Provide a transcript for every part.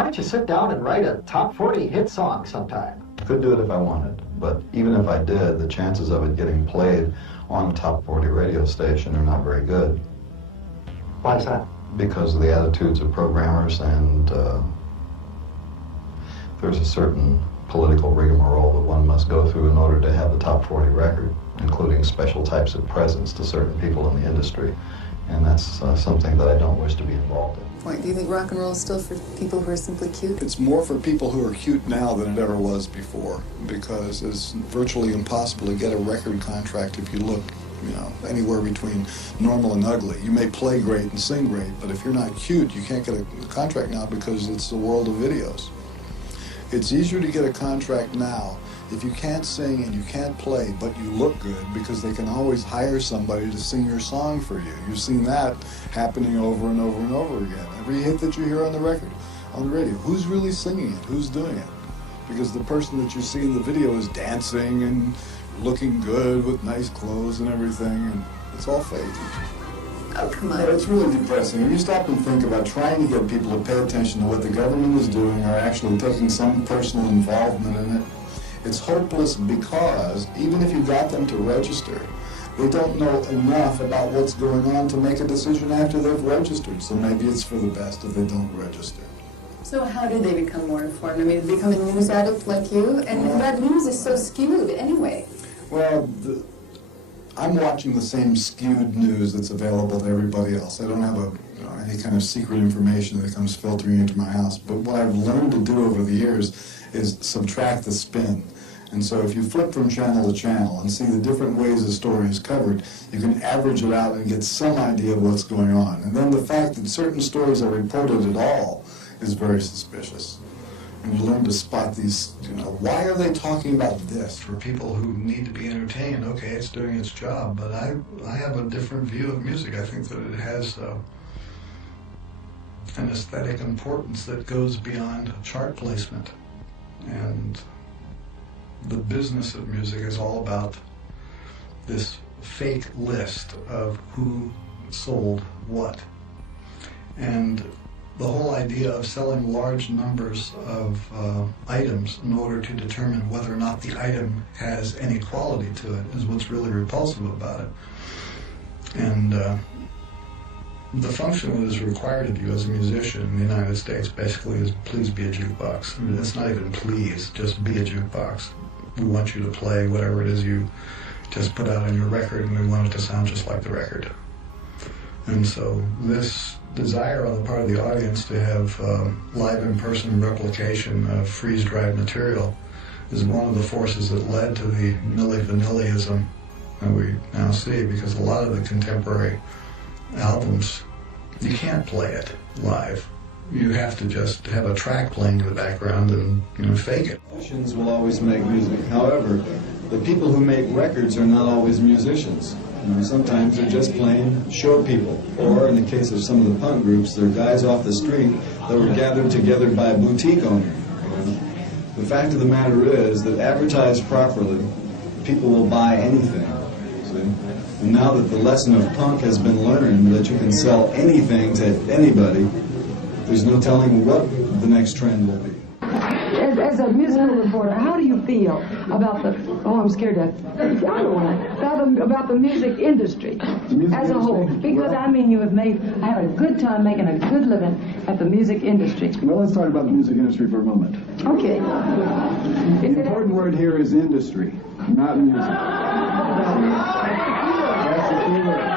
Why don't you sit down and write a top 40 hit song sometime? Could do it if I wanted, but even if I did, the chances of it getting played on a top 40 radio station are not very good. Why is that? Because of the attitudes of programmers, and there's a certain political rigmarole that one must go through in order to have the top 40 record, including special types of presents to certain people in the industry. And that's something that I don't wish to be involved in. Do you think rock and roll is still for people who are simply cute? It's more for people who are cute now than it ever was before, because it's virtually impossible to get a record contract if you look, anywhere between normal and ugly. You may play great and sing great, but if you're not cute, you can't get a contract now because it's the world of videos. It's easier to get a contract now if you can't sing and you can't play, but you look good, because they can always hire somebody to sing your song for you. You've seen that happening over and over and over again. Every hit that you hear on the record, on the radio, who's really singing it? Who's doing it? Because the person that you see in the video is dancing and looking good with nice clothes and everything, and it's all fake. Oh, come on. Yeah, it's really depressing. When you stop and think about trying to get people to pay attention to what the government is doing or actually taking some personal involvement in it, it's hopeless, because even if you got them to register, they don't know enough about what's going on to make a decision after they've registered. So maybe it's for the best if they don't register. So how do they become more informed? I mean, become a news addict like you? And that news is so skewed anyway. Well, I'm watching the same skewed news that's available to everybody else. I don't have any kind of secret information that comes filtering into my house. But what I've learned to do over the years is subtract the spin. And so if you flip from channel to channel and see the different ways the story is covered, you can average it out and get some idea of what's going on. And then the fact that certain stories are reported at all is very suspicious. And you learn to spot these, why are they talking about this? For people who need to be entertained, okay, it's doing its job, but I have a different view of music. I think that it has an aesthetic importance that goes beyond chart placement. And the business of music is all about this fake list of who sold what. And the whole idea of selling large numbers of items in order to determine whether or not the item has any quality to it is what's really repulsive about it. And the function that is required of you as a musician in the United States basically is please be a jukebox. I mean, it's not even please, just be a jukebox. We want you to play whatever it is you just put out on your record, and we want it to sound just like the record. And so this desire on the part of the audience to have live in-person replication of freeze-dried material is one of the forces that led to the Milli Vanilliism that we now see, because a lot of the contemporary albums, you can't play it live. You have to just have a track playing in the background and fake it. Musicians will always make music. However, the people who make records are not always musicians. Sometimes they're just plain show people. Or in the case of some of the punk groups, they're guys off the street that were gathered together by a boutique owner. The fact of the matter is that advertised properly, people will buy anything. See? And now that the lesson of punk has been learned, that you can sell anything to anybody, there's no telling what the next trend will be. As a musical reporter, how do you feel about the, I'm scared to, about the music industry as a whole? Because, you have had a good time making a good living at the music industry. Well, let's talk about the music industry for a moment. Okay. The important word here is industry, not music. That's the key word.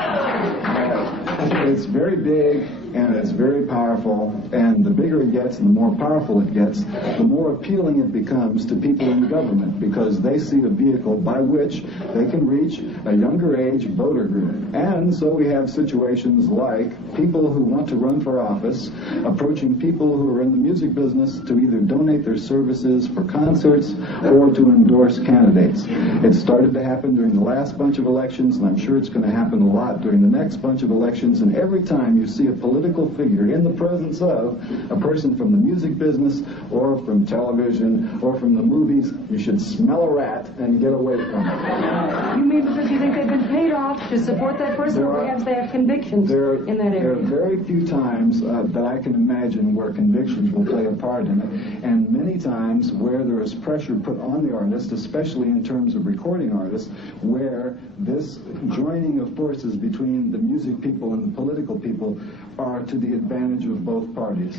It's very big, and it's very powerful, and the bigger it gets and the more powerful it gets, the more appealing it becomes to people in government, because they see a vehicle by which they can reach a younger age voter group. And so we have situations like people who want to run for office approaching people who are in the music business to either donate their services for concerts or to endorse candidates. It started to happen during the last bunch of elections, and I'm sure it's going to happen a lot during the next bunch of elections, and every time you see a political political figure in the presence of a person from the music business or from television or from the movies, you should smell a rat and get away from it. You mean because you think they've been paid off to support that person, or perhaps they have convictions in that There are area? very few times that I can imagine where convictions will play a part in it, and many times where there is pressure put on the artist, especially in terms of recording artists, where this joining of forces between the music people and the political people are to the advantage of both parties.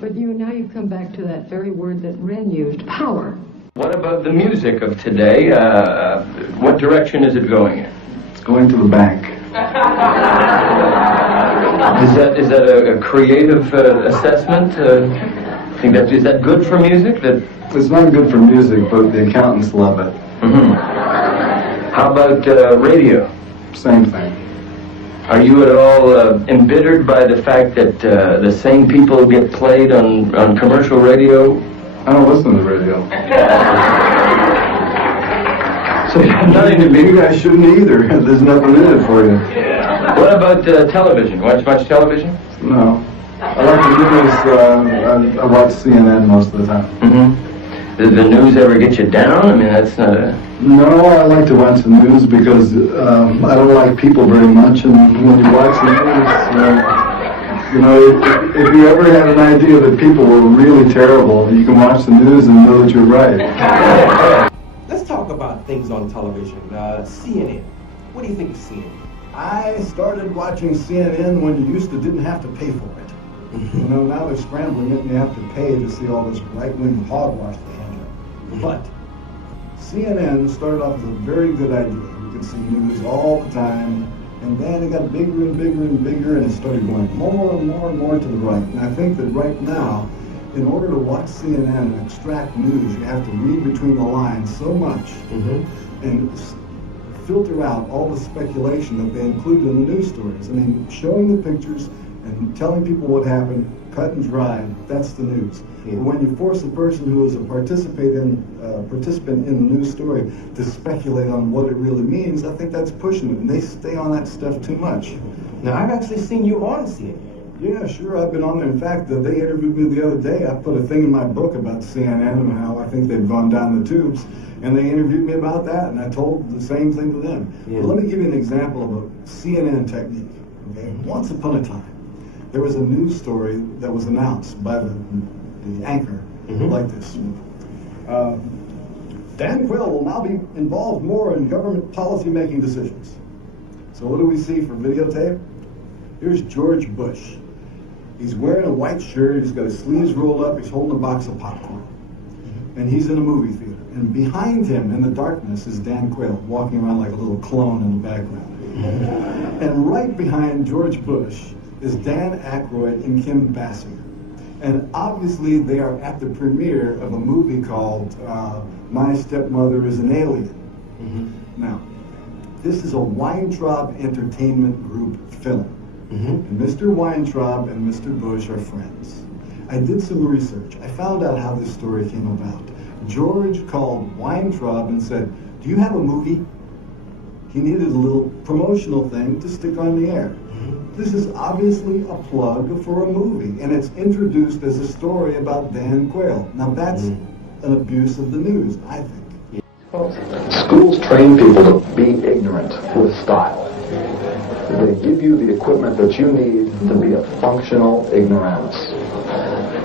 But now you've come back to that very word that Ren used, power. What about the music of today? What direction is it going in? It's going to the bank. Is that a creative assessment? Is that good for music? It's not good for music, but the accountants love it. Mm-hmm. How about radio? Same thing. Are you at all embittered by the fact that the same people get played on commercial radio? I don't listen to the radio. So you have nothing to Maybe I shouldn't either. There's nothing in it for you. What about television? Watch much television? No. I like the news. I watch CNN most of the time. Mm-hmm. Does the news ever get you down? I mean, that's not a... No, I like to watch the news because I don't like people very much, and when you watch the news, if you ever had an idea that people were really terrible, you can watch the news and know that you're right. Let's talk about things on television. CNN. What do you think of CNN? I started watching CNN when you didn't have to pay for it. Now they're scrambling it and you have to pay to see all this right-wing hogwash they hand you. But CNN started off as a very good idea. You could see news all the time, and then it got bigger and bigger and bigger, and it started going more and more and more to the right. And I think that right now, in order to watch CNN and extract news, you have to read between the lines so much and filter out all the speculation that they included in the news stories. I mean, showing the pictures and telling people what happened, cut and dried, that's the news. But when you force a person who is a participant in the news story to speculate on what it really means, I think that's pushing it, and they stay on that stuff too much. Now, I've actually seen you on CNN. Yeah, sure, I've been on there. In fact, they interviewed me the other day. I put a thing in my book about CNN and how I think they've gone down the tubes, and they interviewed me about that, and I told the same thing to them. Yeah. But let me give you an example of a CNN technique. Okay, once upon a time, there was a news story that was announced by the anchor like this. Dan Quayle will now be involved more in government policy-making decisions. So what do we see for videotape? Here's George Bush. He's wearing a white shirt, he's got his sleeves rolled up, he's holding a box of popcorn. And he's in a movie theater. And behind him, in the darkness, is Dan Quayle, walking around like a little clone in the background. And right behind George Bush is Dan Aykroyd and Kim Basinger. And obviously they are at the premiere of a movie called My Stepmother is an Alien. Now, this is a Weintraub Entertainment Group film. And Mr. Weintraub and Mr. Bush are friends. I did some research. I found out how this story came about. George called Weintraub and said, "Do you have a movie?" He needed a little promotional thing to stick on the air. This is obviously a plug for a movie, and it's introduced as a story about Dan Quayle. Now that's an abuse of the news, I think. Schools train people to be ignorant with style. They give you the equipment that you need to be a functional ignoramus.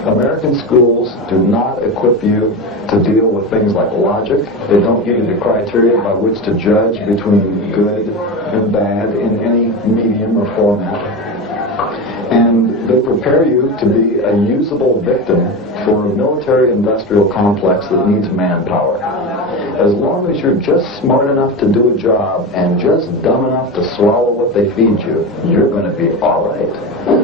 American schools do not equip you to deal with things like logic. They don't give you the criteria by which to judge between good and bad in any medium or format. And they prepare you to be a usable victim for a military-industrial complex that needs manpower. As long as you're just smart enough to do a job and just dumb enough to swallow what they feed you, you're going to be all right.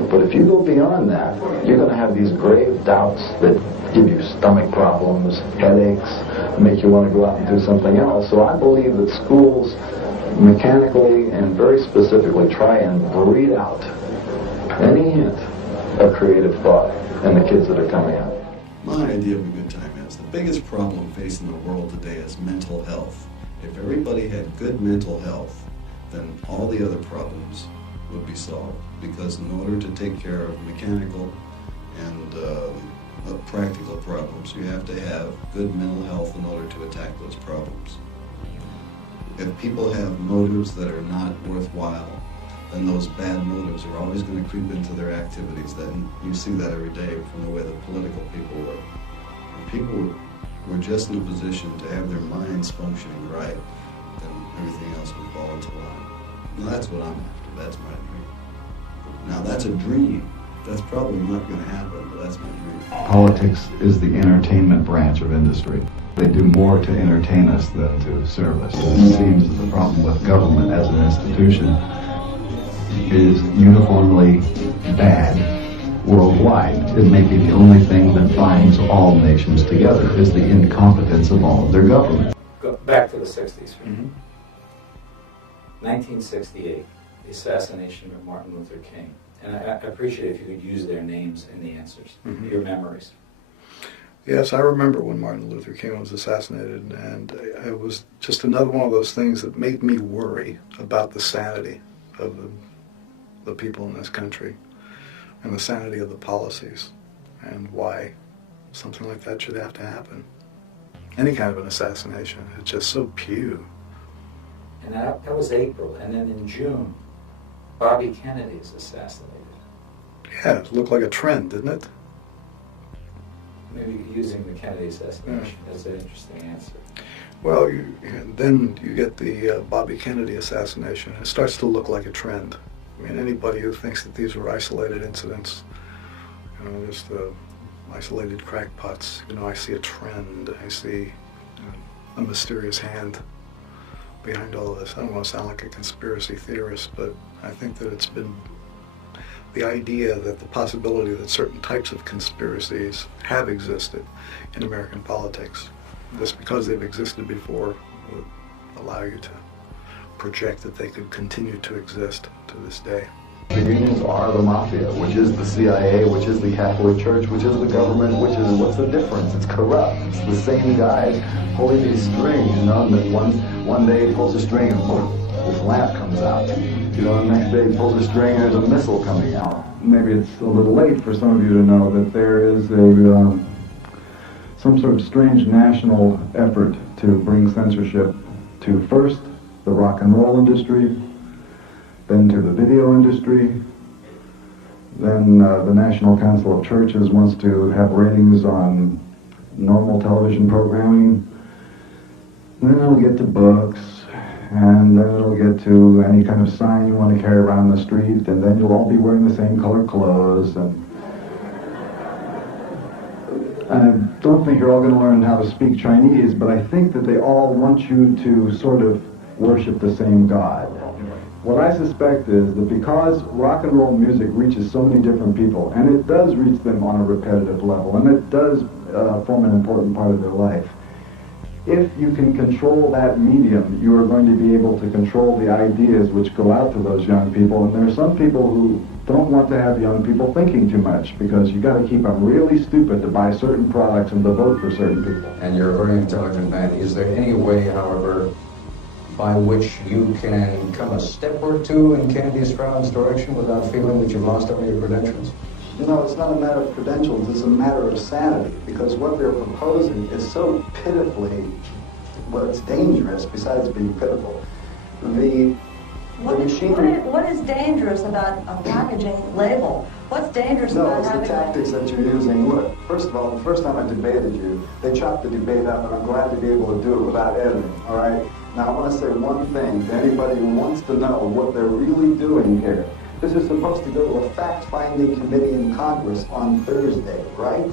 But if you go beyond that, you're going to have these grave doubts that give you stomach problems, headaches, make you want to go out and do something else. So I believe that schools mechanically and very specifically try and breed out any hint of creative thought in the kids that are coming up. My idea of a good time is the biggest problem facing the world today is mental health. If everybody had good mental health, then all the other problems would be solved, because in order to take care of mechanical and practical problems, you have to have good mental health in order to attack those problems. If people have motives that are not worthwhile, then those bad motives are always going to creep into their activities. Then you see that every day from the way the political people work. If people were just in a position to have their minds functioning right, then everything else would fall into line. Now that's what I'm after. That's my dream. Now that's a dream. That's probably not going to happen, but that's my dream. Politics is the entertainment branch of industry. They do more to entertain us than to serve us. It seems that the problem with government as an institution is uniformly bad worldwide. It may be the only thing that binds all nations together is the incompetence of all of their government. Go back to the 60s. 1968, the assassination of Martin Luther King. And I appreciate if you could use their names in the answers, your memories. Yes, I remember when Martin Luther King was assassinated, and it was just another one of those things that made me worry about the sanity of the people in this country and the sanity of the policies and why something like that should have to happen. Any kind of an assassination, it's just so pew. And that was April, and then in June, Bobby Kennedy is assassinated. Yeah, it looked like a trend, didn't it? Maybe using the Kennedy assassination as an interesting answer. Well, then you get the Bobby Kennedy assassination, and it starts to look like a trend. I mean, anybody who thinks that these were isolated incidents, you know, just isolated crackpots, you know, I see a trend. I see a mysterious hand behind all of this. I don't want to sound like a conspiracy theorist, but I think that it's been the idea that the possibility that certain types of conspiracies have existed in American politics, just because they've existed before, would allow you to project that they could continue to exist to this day. The unions are the mafia, which is the CIA, which is the Catholic Church, which is the government, which is, what's the difference? It's corrupt. It's the same guys pulling these strings, you know, and then one day he pulls a string and boom, this lamp comes out. You know, the next day he pulls a string and there's a missile coming out. Maybe it's a little late for some of you to know that there is some sort of strange national effort to bring censorship to first the rock and roll industry, then to the video industry, then the National Council of Churches wants to have ratings on normal television programming, and then it'll get to books, and then it'll get to any kind of sign you want to carry around the street, and then you'll all be wearing the same colored clothes, and I don't think you're all going to learn how to speak Chinese, but I think that they all want you to sort of worship the same God. What I suspect is that because rock and roll music reaches so many different people, and it does reach them on a repetitive level, and it does form an important part of their life, if you can control that medium, you are going to be able to control the ideas which go out to those young people. And there are some people who don't want to have young people thinking too much, because you got to keep them really stupid to buy certain products and to vote for certain people. And you're a very intelligent man. Is there any way, however, by which you can come a step or two in Kennedy Stroud's direction without feeling that you've lost all your credentials? You know, it's not a matter of credentials, it's a matter of sanity, because what they're proposing is so pitifully, well, it's dangerous besides being pitiful. What is dangerous about a packaging label? What's dangerous about having... No, it's the tactics that you're using. Look, first of all, the first time I debated you, they chopped the debate up, and I'm glad to be able to do it without editing, all right? Now, I want to say one thing to anybody who wants to know what they're really doing here. This is supposed to go to a fact-finding committee in Congress on Thursday, right?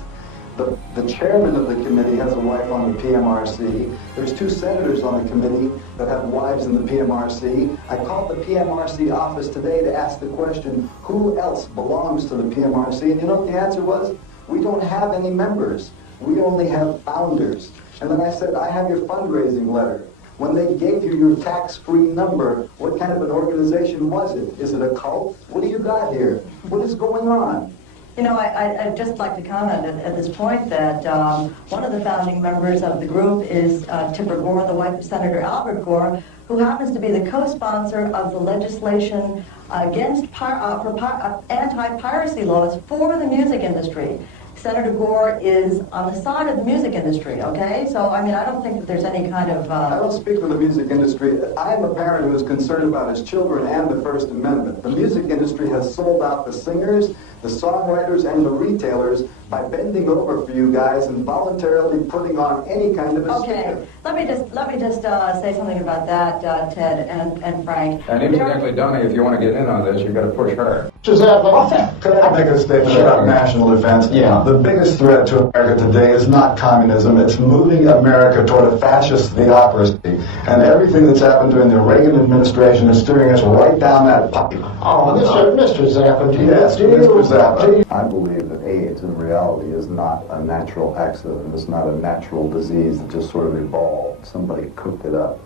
The chairman of the committee has a wife on the PMRC. There's 2 senators on the committee that have wives in the PMRC. I called the PMRC office today to ask the question, who else belongs to the PMRC? And you know what the answer was? We don't have any members. We only have founders. And then I said, I have your fundraising letter. When they gave you your tax-free number, what kind of an organization was it? Is it a cult? What do you got here? What is going on? You know, I'd just like to comment at this point that one of the founding members of the group is Tipper Gore, the wife of Senator Albert Gore, who happens to be the co-sponsor of the legislation against anti-piracy laws for the music industry. Senator Gore is on the side of the music industry, okay? So, I mean, I don't think that there's any kind of... I don't speak for the music industry. I am a parent who is concerned about his children and the First Amendment. The music industry has sold out the singers, the songwriters, and the retailers by bending over for you guys and voluntarily putting on any kind of a Okay, let me just say something about that, Ted and Frank. And incidentally, Donnie, if you want to get in on this, you've got to push hard. Could I make a statement about national defense? Yeah. The biggest threat to America today is not communism. It's moving America toward a fascist theocracy. And everything that's happened during the Reagan administration is steering us right down that pipe. Oh, Mr. Zappa, yes, Mr. Zappa. I believe that AIDS in reality is not a natural accident. It's not a natural disease that just sort of evolved. Somebody cooked it up.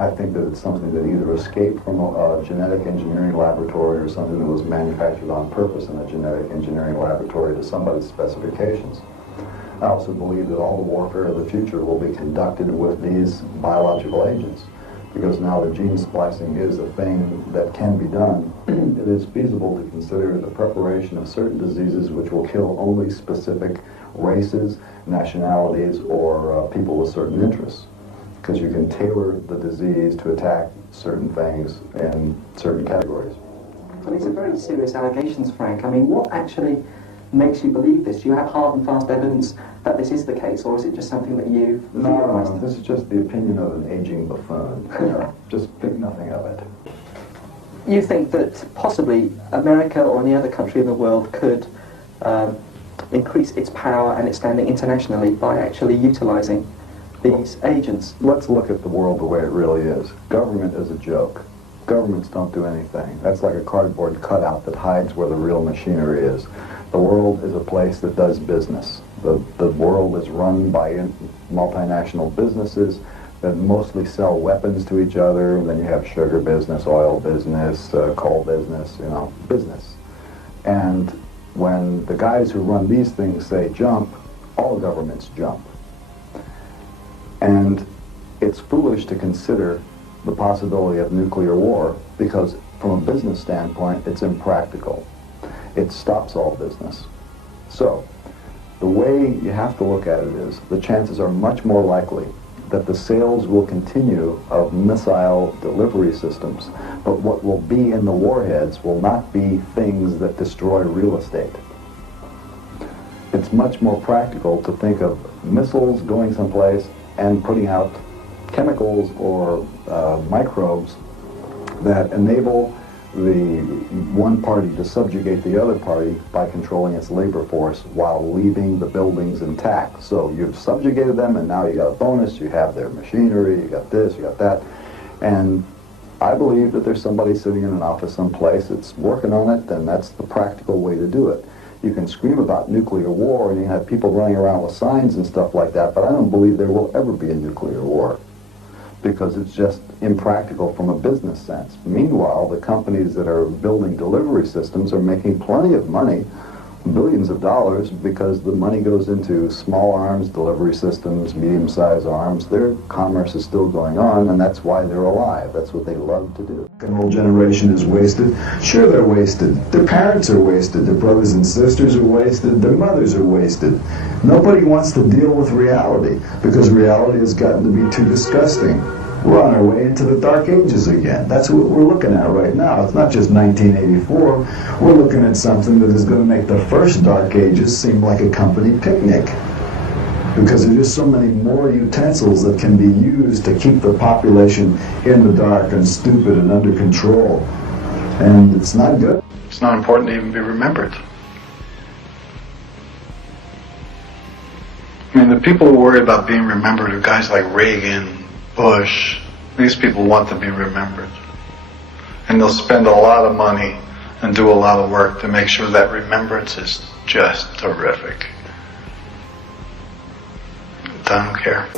I think that it's something that either escaped from a genetic engineering laboratory or something that was manufactured on purpose in a genetic engineering laboratory to somebody's specifications. I also believe that all the warfare of the future will be conducted with these biological agents, because now the gene splicing is a thing that can be done. It is feasible to consider the preparation of certain diseases which will kill only specific races, nationalities, or people with certain interests, because you can tailor the disease to attack certain things in certain categories. Well, these are very serious allegations, Frank. I mean, what actually makes you believe this? Do you have hard and fast evidence that this is the case, or is it just something that you've theorized? No, this is just the opinion of an aging buffoon. You know, just think nothing of it. You think that possibly America or any other country in the world could increase its power and its standing internationally by actually utilizing these agents? Let's look at the world the way it really is. Government is a joke. Governments don't do anything. That's like a cardboard cutout that hides where the real machinery is. The world is a place that does business. The world is run by multinational businesses that mostly sell weapons to each other. And then you have sugar business, oil business, coal business, you know, business. And when the guys who run these things say jump, all governments jump. And it's foolish to consider the possibility of nuclear war because from a business standpoint, it's impractical. It stops all business. So, the way you have to look at it is the chances are much more likely that the sales will continue of missile delivery systems, but what will be in the warheads will not be things that destroy real estate. It's much more practical to think of missiles going someplace and putting out chemicals or microbes that enable the one party to subjugate the other party by controlling its labor force while leaving the buildings intact. So you've subjugated them and now you got a bonus, you have their machinery, you got this, you got that. And I believe that there's somebody sitting in an office someplace that's working on it, and that's the practical way to do it. You can scream about nuclear war and you have people running around with signs and stuff like that, but I don't believe there will ever be a nuclear war, because it's just impractical from a business sense. Meanwhile, the companies that are building delivery systems are making plenty of money, billions of dollars, because the money goes into small arms, delivery systems, medium-sized arms. Their commerce is still going on, and that's why they're alive. That's what they love to do. The whole generation is wasted. Sure, they're wasted. Their parents are wasted. Their brothers and sisters are wasted. Their mothers are wasted. Nobody wants to deal with reality because reality has gotten to be too disgusting. We're on our way into the Dark Ages again. That's what we're looking at right now. It's not just 1984. We're looking at something that is going to make the first Dark Ages seem like a company picnic, because there's just so many more utensils that can be used to keep the population in the dark and stupid and under control. And it's not good. It's not important to even be remembered. I mean, the people who worry about being remembered are guys like Reagan, Bush. These people want to be remembered. And they'll spend a lot of money and do a lot of work to make sure that remembrance is just terrific. I don't care.